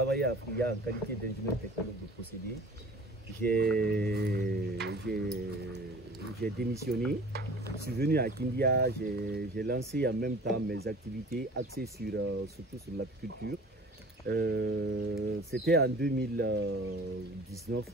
travaillé à Fria en qualité d'ingénieur technologue de procédé. J'ai démissionné. Je suis venu à Kindia, j'ai lancé en même temps mes activités axées surtout sur l'apiculture. C'était en 2019.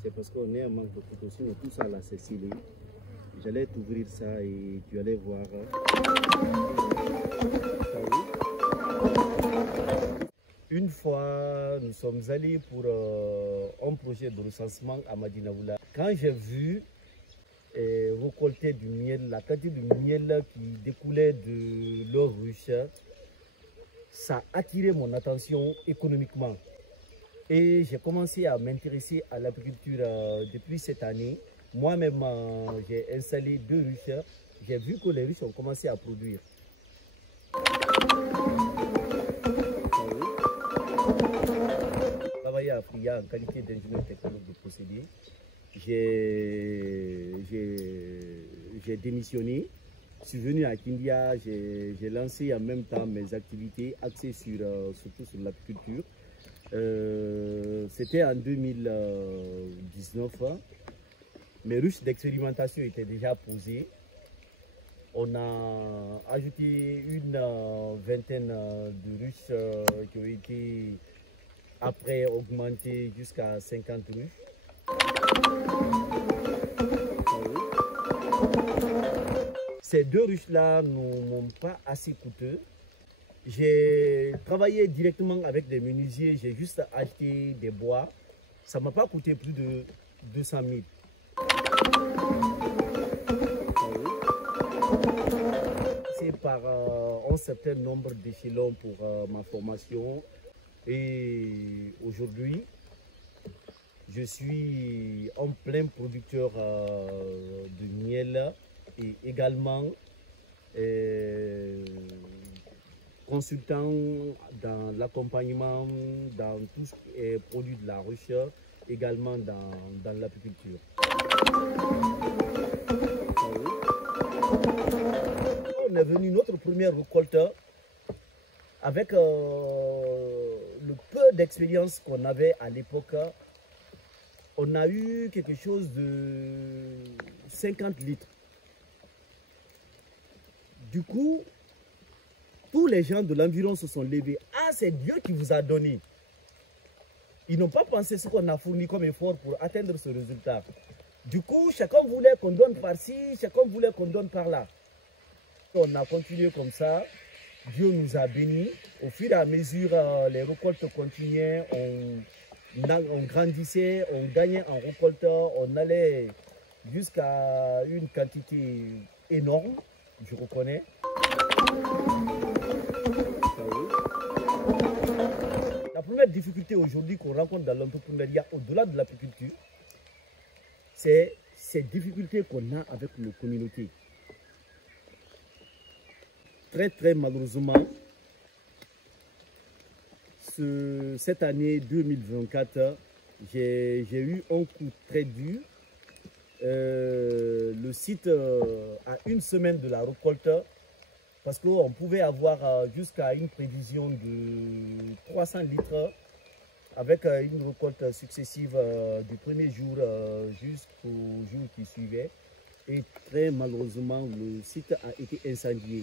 C'est parce qu'on est en manque de précaution, tout ça là c'est scellé. J'allais t'ouvrir ça et tu allais voir. Une fois, nous sommes allés pour un projet de recensement à Madinaoula. Quand j'ai vu récolter du miel, la quantité de miel qui découlait de leur ruche, ça a attiré mon attention économiquement. Et j'ai commencé à m'intéresser à l'agriculture depuis cette année. Moi-même, j'ai installé 2 ruches. J'ai vu que les ruches ont commencé à produire. J'ai travaillé à Fria en qualité d'ingénieur technologue de procédé. J'ai démissionné. Je suis venu à Kindia, j'ai lancé en même temps mes activités axées surtout sur l'apiculture. C'était en 2019. Mes ruches d'expérimentation étaient déjà posées. On a ajouté une vingtaine de ruches qui ont été après augmentées jusqu'à 50 ruches. Ces 2 ruches-là ne m'ont pas assez coûteux. J'ai travaillé directement avec des menuisiers, j'ai juste acheté des bois. Ça ne m'a pas coûté plus de 200 000. C'est par un certain nombre d'échelons pour ma formation. Et aujourd'hui, je suis en plein producteur de miel et également consultant dans l'accompagnement, dans tout ce qui est produit de la recherche, également dans l'apiculture. On est venu notre première récolte avec le peu d'expérience qu'on avait à l'époque. On a eu quelque chose de 50 litres. Du coup, tous les gens de l'environ se sont levés. Ah, c'est Dieu qui vous a donné. Ils n'ont pas pensé ce qu'on a fourni comme effort pour atteindre ce résultat. Du coup, chacun voulait qu'on donne par-ci, chacun voulait qu'on donne par-là. On a continué comme ça. Dieu nous a bénis. Au fur et à mesure, les récoltes continuaient. On grandissait, on gagnait en récolte. On allait jusqu'à une quantité énorme, je reconnais. La première difficulté aujourd'hui qu'on rencontre dans l'entrepreneuriat, au-delà de l'apiculture, c'est ces difficultés qu'on a avec nos communautés. Très malheureusement, cette année 2024, j'ai eu un coup très dur. Le site a une semaine de la récolte, parce qu'on pouvait avoir jusqu'à une prévision de 300 litres avec une récolte successive du premier jour jusqu'au jour qui suivait. Et très malheureusement, le site a été incendié.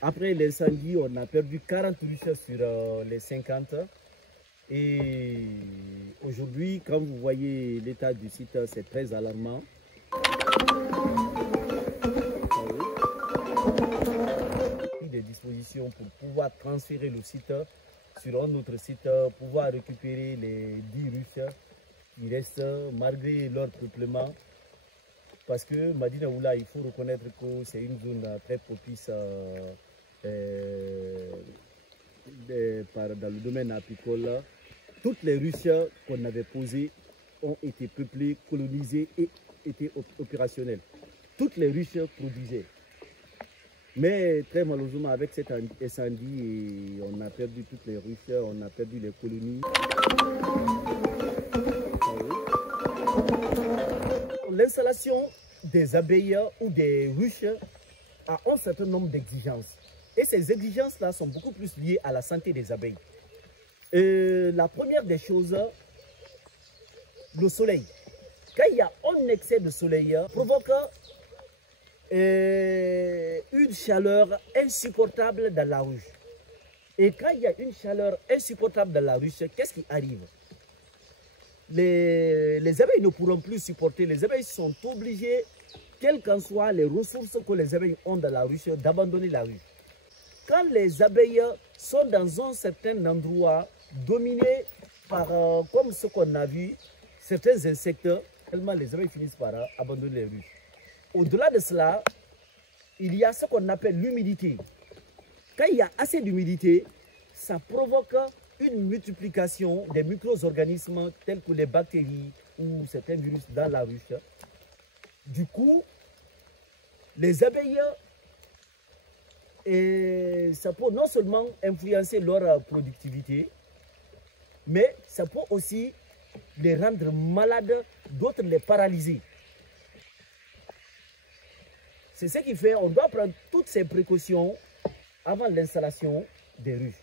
Après l'incendie, on a perdu 40 ruches sur les 50. Et aujourd'hui, quand vous voyez l'état du site, c'est très alarmant. Des dispositions pour pouvoir transférer le site sur un autre site, pouvoir récupérer les 10 ruches qui restent malgré leur peuplement. Parce que Madinaoula, il faut reconnaître que c'est une zone très propice dans le domaine apicole. Toutes les ruches qu'on avait posées ont été peuplées, colonisées et étaient opérationnelles. Toutes les ruches produisaient. Mais très malheureusement, avec cet incendie, on a perdu toutes les ruches, on a perdu les colonies. L'installation des abeilles ou des ruches a un certain nombre d'exigences. Et ces exigences-là sont beaucoup plus liées à la santé des abeilles. La première des choses, le soleil. Quand il y a un excès de soleil, provoque une chaleur insupportable dans la ruche. Et quand il y a une chaleur insupportable dans la ruche, qu'est-ce qui arrive? Les abeilles ne pourront plus supporter. Les abeilles sont obligées, quelles qu'en soient les ressources que les abeilles ont dans la ruche, d'abandonner la ruche. Quand les abeilles sont dans un certain endroit dominé par, comme ce qu'on a vu, certains insectes, tellement les abeilles finissent par abandonner les ruches. Au-delà de cela, il y a ce qu'on appelle l'humidité. Quand il y a assez d'humidité, ça provoque une multiplication des micro-organismes tels que les bactéries ou certains virus dans la ruche. Du coup, les abeilles, ça peut non seulement influencer leur productivité, mais ça peut aussi les rendre malades, d'autres les paralyser. C'est ce qui fait qu'on doit prendre toutes ces précautions avant l'installation des ruches.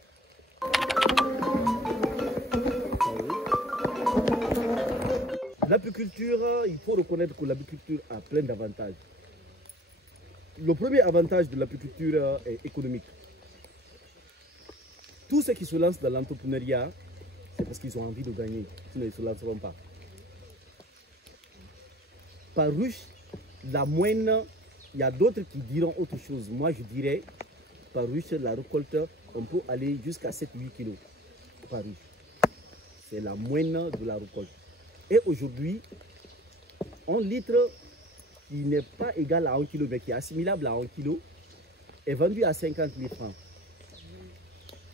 L'apiculture, il faut reconnaître que l'apiculture a plein d'avantages. Le premier avantage de l'apiculture est économique. Tous ceux qui se lancent dans l'entrepreneuriat, c'est parce qu'ils ont envie de gagner, sinon ils ne se lanceront pas. Par ruche, la moyenne, il y a d'autres qui diront autre chose. Moi, je dirais, par ruche, la récolte, on peut aller jusqu'à 7-8 kg par ruche. C'est la moyenne de la récolte. Et aujourd'hui, un litre qui n'est pas égal à 1 kg, mais qui est assimilable à 1 kg, est vendu à 50 000 francs.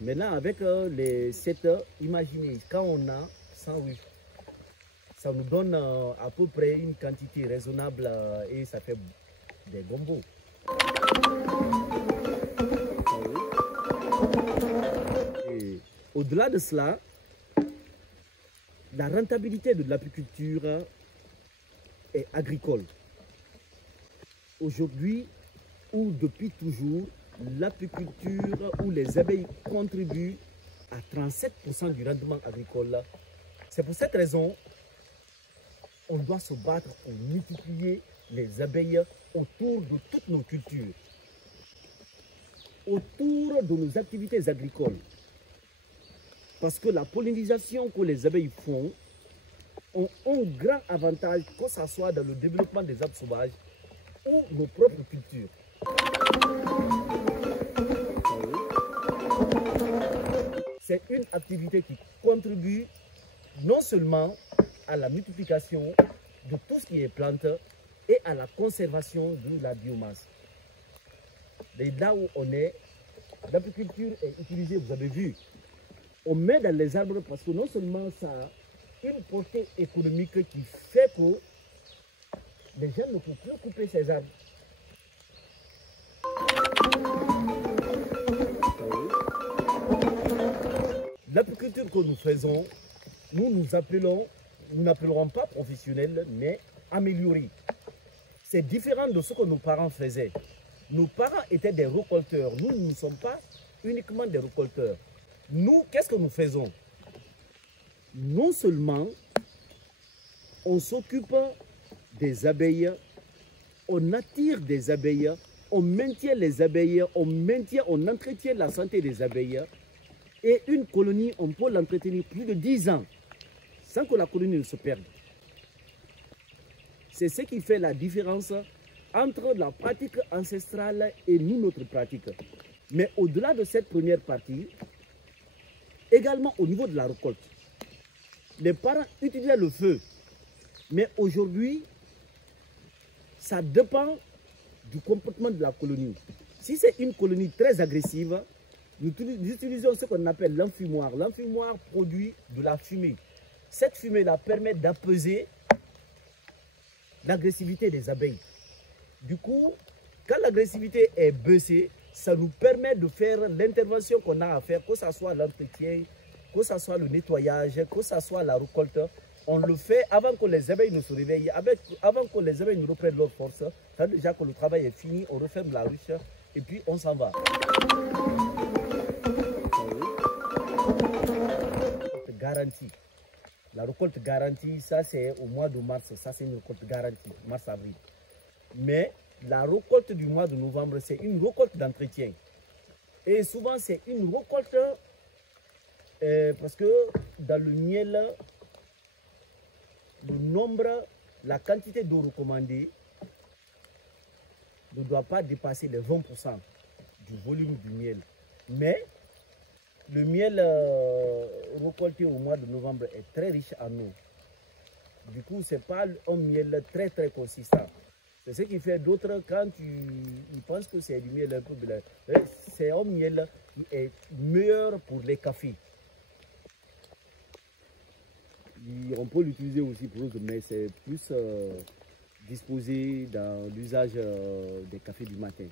Maintenant, avec les 7 heures, imaginez, quand on a 100 ruches, ça nous donne à peu près une quantité raisonnable et ça fait des gombos. Au-delà de cela, la rentabilité de l'apiculture est agricole. Aujourd'hui, ou depuis toujours, l'apiculture ou les abeilles contribuent à 37% du rendement agricole. C'est pour cette raison qu'on doit se battre pour multiplier les abeilles autour de toutes nos cultures, autour de nos activités agricoles. Parce que la pollinisation que les abeilles font ont un grand avantage, que ce soit dans le développement des arbres sauvages ou nos propres cultures. C'est une activité qui contribue non seulement à la multiplication de tout ce qui est plante et à la conservation de la biomasse. Et là où on est, l'apiculture est utilisée, vous avez vu, on met dans les arbres parce que non seulement ça a une portée économique qui fait que les gens ne peuvent plus couper ces arbres. L'apiculture que nous faisons, nous n'appellerons pas professionnel, mais amélioré. C'est différent de ce que nos parents faisaient. Nos parents étaient des récolteurs. Nous ne sommes pas uniquement des récolteurs. Nous, qu'est-ce que nous faisons? Non seulement on s'occupe des abeilles, on attire des abeilles, on maintient les abeilles, on entretient la santé des abeilles. Et une colonie, on peut l'entretenir plus de 10 ans sans que la colonie ne se perde. C'est ce qui fait la différence entre la pratique ancestrale et nous, notre pratique. Mais au-delà de cette première partie, également au niveau de la récolte, les parents utilisaient le feu. Mais aujourd'hui, ça dépend du comportement de la colonie. Si c'est une colonie très agressive, nous utilisons ce qu'on appelle l'enfumoir. L'enfumoir produit de la fumée. Cette fumée-là permet d'apaiser l'agressivité des abeilles. Du coup, quand l'agressivité est baissée, ça nous permet de faire l'intervention qu'on a à faire, que ce soit l'entretien, que ce soit le nettoyage, que ce soit la récolte. On le fait avant que les abeilles ne se réveillent, avant que les abeilles ne reprennent leur force. Ça veut déjà que le travail est fini, on referme la ruche et puis on s'en va. garantie. La récolte garantie, ça c'est au mois de mars, ça c'est une récolte garantie, mars-avril. Mais la récolte du mois de novembre, c'est une récolte d'entretien. Et souvent c'est une récolte, parce que dans le miel, le nombre, la quantité d'eau recommandée ne doit pas dépasser les 20% du volume du miel. Mais le miel récolté au mois de novembre est très riche en eau. Du coup, ce n'est pas un miel très consistant. C'est ce qui fait d'autres, quand ils pensent que c'est du miel un peu blanc, c'est un miel qui est meilleur pour les cafés. On peut l'utiliser aussi pour autre, mais c'est plus disposé dans l'usage des cafés du matin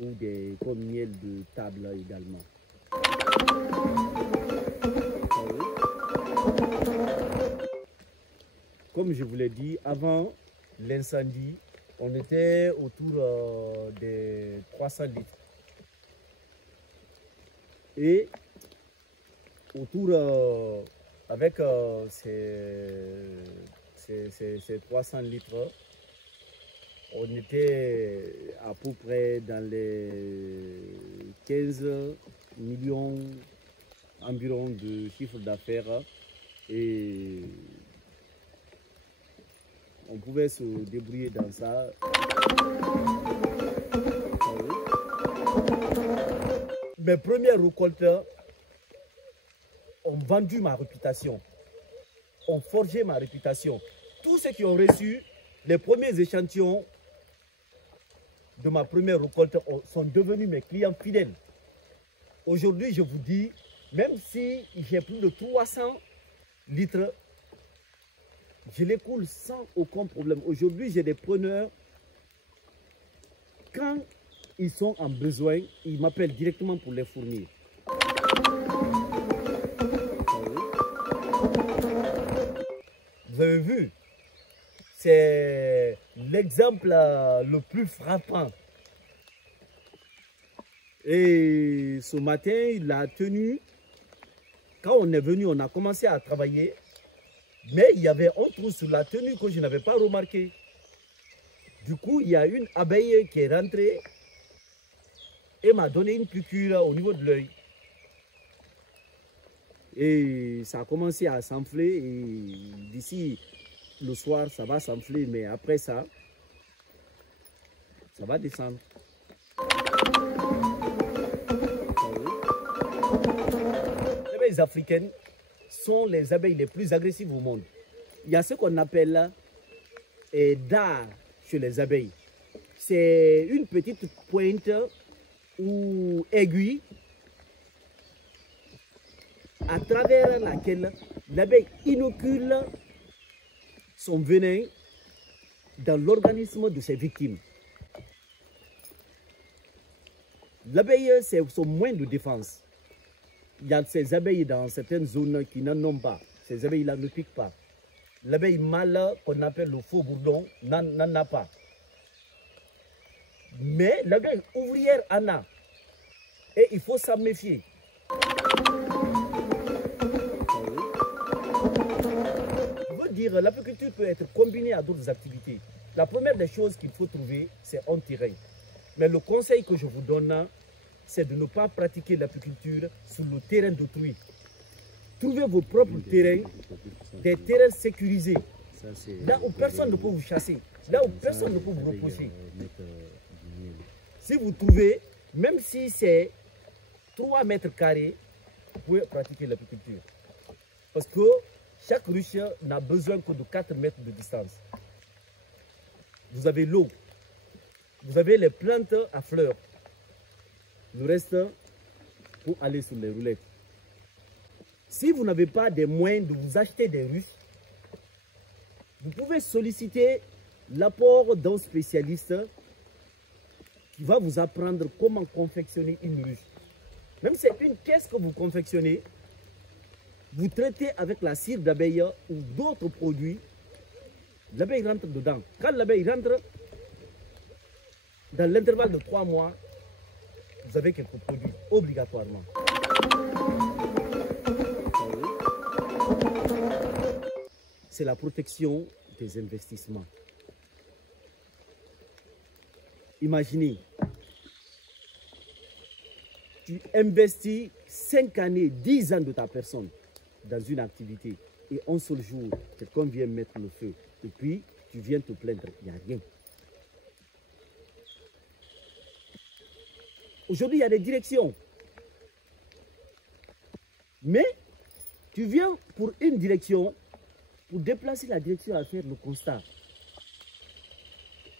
ou des comme miel de table également. Comme je vous l'ai dit, avant l'incendie, on était autour des 300 litres. Et autour, avec ces 300 litres, on était à peu près dans les 15 millions environ de chiffre d'affaires et on pouvait se débrouiller dans ça. Mes premiers récolteurs ont vendu ma réputation, ont forgé ma réputation. Tous ceux qui ont reçu les premiers échantillons de ma première récolte sont devenus mes clients fidèles. Aujourd'hui, je vous dis, même si j'ai plus de 300 litres, je les coule sans aucun problème. Aujourd'hui, j'ai des preneurs. Quand ils sont en besoin, ils m'appellent directement pour les fournir. Vous avez vu, c'est l'exemple le plus frappant. Et ce matin, il a tenu. Quand on est venu, on a commencé à travailler. Mais il y avait un trou sur la tenue que je n'avais pas remarqué. Du coup, il y a une abeille qui est rentrée et m'a donné une piqûre au niveau de l'œil. Et ça a commencé à s'enfler. Et d'ici le soir, ça va s'enfler. Mais après ça, ça va descendre. Les abeilles africaines sont les abeilles les plus agressives au monde. Il y a ce qu'on appelle dard chez les abeilles. C'est une petite pointe ou aiguille à travers laquelle l'abeille inocule son venin dans l'organisme de ses victimes. L'abeille, c'est son moyen de défense. Il y a ces abeilles dans certaines zones qui n'en ont pas. Ces abeilles-là ne piquent pas. L'abeille mâle, qu'on appelle le faux bourdon, n'en a pas. Mais l'abeille ouvrière en a. Et il faut s'en méfier. Je veux dire, l'apiculture peut être combinée à d'autres activités. La première des choses qu'il faut trouver, c'est un terrain. Mais le conseil que je vous donne, c'est de ne pas pratiquer l'apiculture sur le terrain d'autrui. Trouvez vos propres terrains, des terrains sécurisés, là où personne ne peut vous chasser, là où personne ne peut vous repousser. Si vous trouvez, même si c'est 3 mètres carrés, vous pouvez pratiquer l'apiculture. Parce que chaque ruche n'a besoin que de 4 mètres de distance. Vous avez l'eau, vous avez les plantes à fleurs. Le reste, pour aller sur les roulettes. Si vous n'avez pas des moyens de vous acheter des ruches, vous pouvez solliciter l'apport d'un spécialiste qui va vous apprendre comment confectionner une ruche. Même si c'est une caisse que vous confectionnez, vous traitez avec la cire d'abeille ou d'autres produits, l'abeille rentre dedans. Quand l'abeille rentre, dans l'intervalle de 3 mois, vous avez quelques produits obligatoirement. c'est la protection des investissements. Imaginez, tu investis 5 années, 10 ans de ta personne dans une activité et un seul jour, quelqu'un vient mettre le feu et puis tu viens te plaindre, il n'y a rien. Aujourd'hui, il y a des directions. Mais tu viens pour une direction, pour déplacer la direction à faire le constat.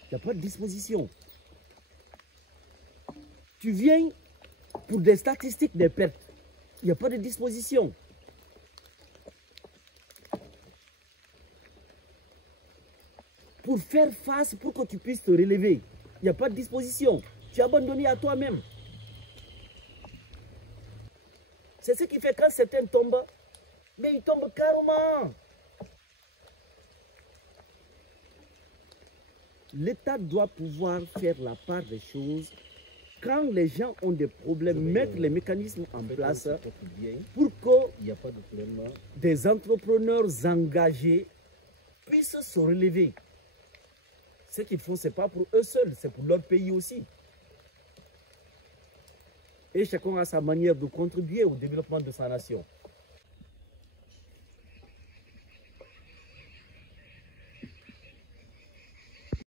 Il n'y a pas de disposition. Tu viens pour des statistiques des pertes. Il n'y a pas de disposition. Pour faire face, pour que tu puisses te relever, il n'y a pas de disposition. Tu es abandonné à toi-même. C'est ce qui fait quand certains tombent, mais ils tombent carrément. L'État doit pouvoir faire la part des choses. Quand les gens ont des problèmes, mettre les mécanismes en place pour que des entrepreneurs engagés puissent se relever. Ce qu'ils font, ce n'est pas pour eux seuls, c'est pour leur pays aussi. Et chacun a sa manière de contribuer au développement de sa nation.